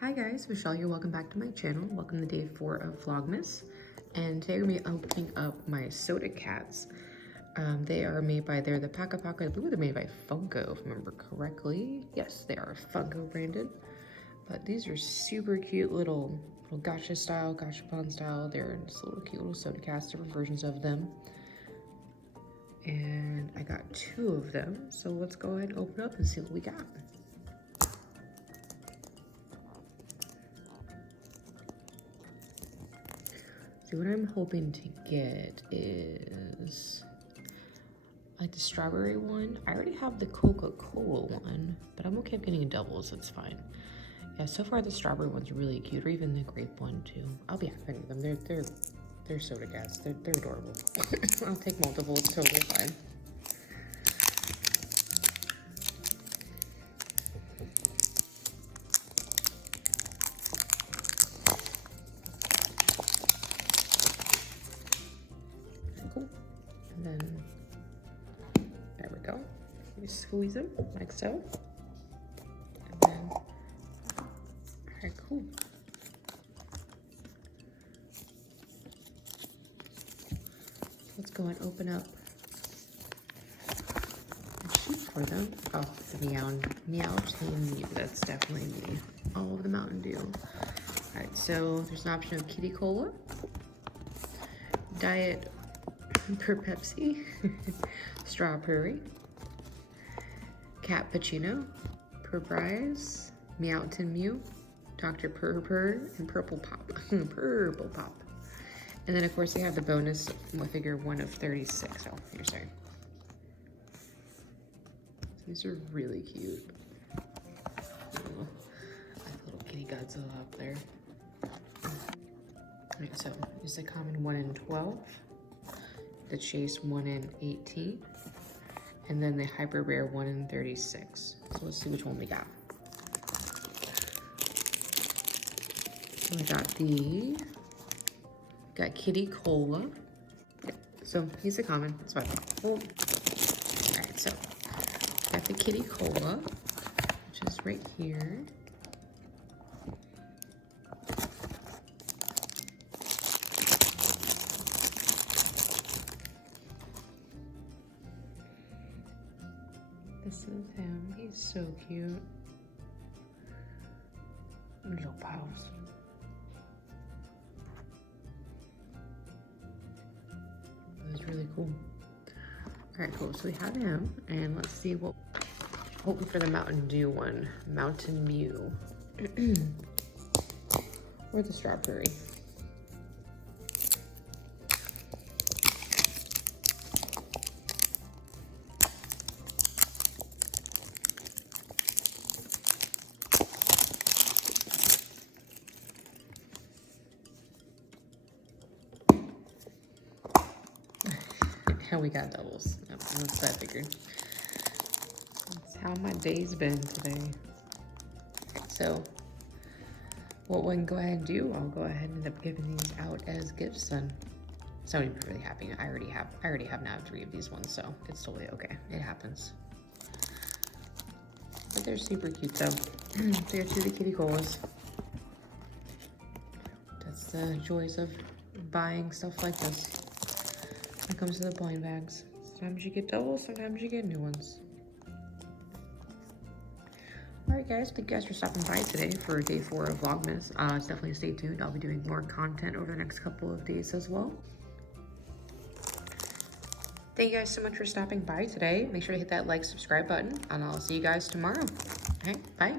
Hi guys, Michelle here. Welcome back to my channel. Welcome to day 4 of Vlogmas. And today we're going to be opening up my soda cats. They are made by, they're the Paka Paka. I believe they're made by Funko, if I remember correctly. Yes, they are Funko branded. But these are super cute little gacha style, gachapon style. They're just little cute little soda cats, different versions of them. And I got 2 of them. So let's go ahead and open up and see what we got. So what I'm hoping to get is like the strawberry one. I already have the Coca-Cola one, but I'm okay with getting a double, so it's fine. Yeah, so far the strawberry one's really cute, or even the grape one too. I'll be happy with them. They're soda cats. They're adorable. I'll take multiple. It's totally fine. Cool. And then there we go. You squeeze them like so. And then, alright, cool. Let's go and open up the sheet for them. Oh, the Meow. That's definitely me. All of the Mountain Dew. Alright, so there's an option of Kitty Cola, Diet per Pepsi, Strawberry, Cappuccino, Purprise, Meowton Mew, Dr. Purr, and Purple Pop. Purple Pop. And then of course they have the bonus figure 1 of 36. Oh, here, sorry. These are really cute. Oh, like little kitty Godzilla up there. Alright, so there's the common 1 in 12. The chase 1 in 18, and then the hyper rare 1 in 36. So let's see which one we got. So we got Kitty Cola. Yeah, so he's a common. That's what I thought. All right, so got the Kitty Cola, which is right here. This is him. He's so cute. Little pals. That's really cool. Alright, cool. So we have him, and let's see what. Hoping for the Mountain Dew one. Mountain Mew. Or the strawberry. We got doubles. That's what I figured. That's how my day's been today. So what we can go ahead and do, I'll go ahead and end up giving these out as gifts then. So I'm really happy. I already have now 3 of these ones, so it's totally okay. It happens. But they're super cute though. They got 2 of the Kitty Colas. That's the joys of buying stuff like this. When it comes to the blind bags, sometimes you get doubles, sometimes you get new ones. Alright guys, thank you guys for stopping by today for day 4 of Vlogmas. Definitely stay tuned. I'll be doing more content over the next couple of days as well. Thank you guys so much for stopping by today. Make sure to hit that like, subscribe button, and I'll see you guys tomorrow. Alright, bye.